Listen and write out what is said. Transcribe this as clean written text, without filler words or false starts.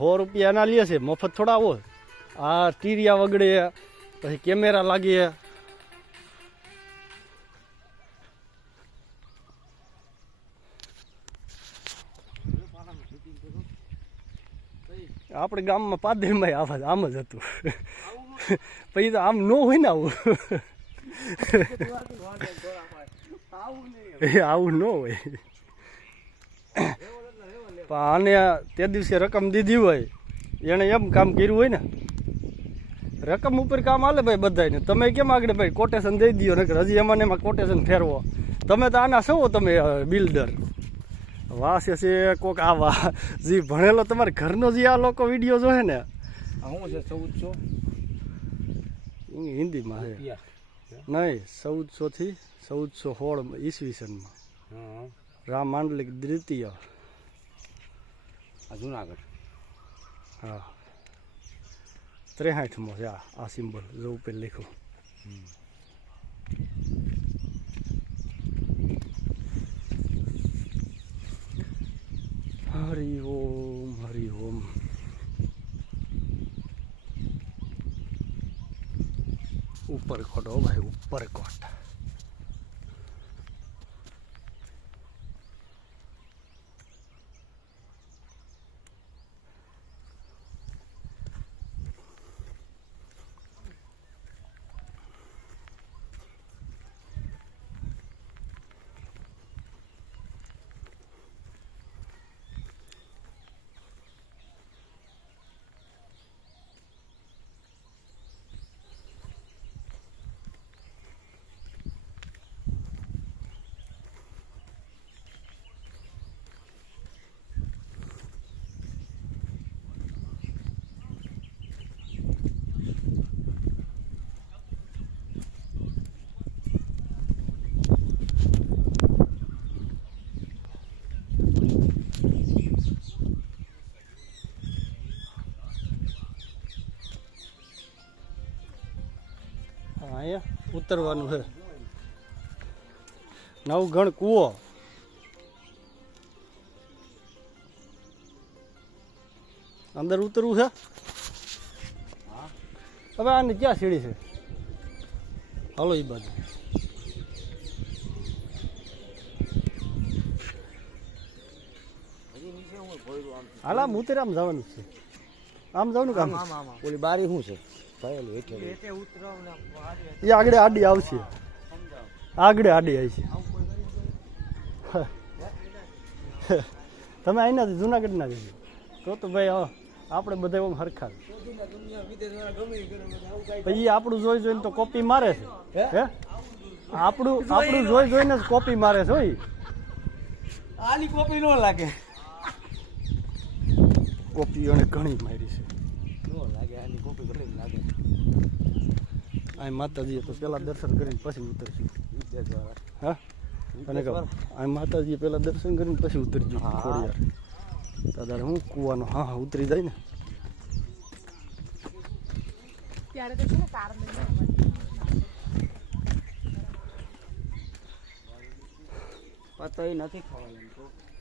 ₹100 એના લે છે, મફત થોડા આવો. આ ટીરિયા વગડે, પછી કેમેરા લાગે. આપણે ગામમાં પાદરમાં આમ જ હતું. પછી તો આમ ન હોય ને આવું. આવું ન હોય. આને તે દિવસે રકમ દીધી હોય, એને એમ કામ કર્યું હોય ને, રકમ ઉપર કામ હાલે ભાઈ બધાને. તમે કેમ આગળ ભાઈ કોટેશન દઈ દો ને, હજી એમાં કોટેશન ફેરવો. તમે તો આના છો, તમે બિલ્ડર વાસે છે કોક આવા જે ભણેલો તમારા ઘરનો જે આ લોકો વિડીયો જોહે ને. શું છે 1400? હિન્દીમાં છે નહીં, 1400 થી 1416 ઈસવીસનમાં. રામ માંડલિક દ્વિતીય. જુનાગઢ. હા 63મો છે આ સિમ્બોલ જો ઉપર લખ્યું. હરિ ઓમ હરિ ઓમ. ઉપરકોટ હો ભાઈ, ઉપરકોટ. અહીંયા ઉતરવાનું છે. નવગણ કૂવો. અંદર ઉતરવું છે. હવે આની ક્યાં સીડી છે? હાલો એ બાજુ. હાલ આમ ઉતરે, આમ જવાનું છે. આમ જવાનું કામ. ઓલી બારી શું છે? એ આગળ આડી આવશે, આગળ આડી આવશે. તમે અહીંના જુનાગઢ ના જજો તો ભાઈ આપણે બધા એમ હરખા. પછી આપણું જોઈ જોઈને તો કોપી મારે છે. હે આપણું જોઈ જોઈને જ કોપી મારે છે. આની કોપી ન લાગે. કોપી એને ઘણી મારી છે. અહીં માતાજીએ તો પેલા દર્શન કરીને પછી ઉતરશું. હા અને અહીં માતાજીએ પેલા દર્શન કરીને પછી ઉતરજો થોડી વાર. દાદા હું કૂવાનો હા ઉતરી જાય ને. પતો નથી ખવાય.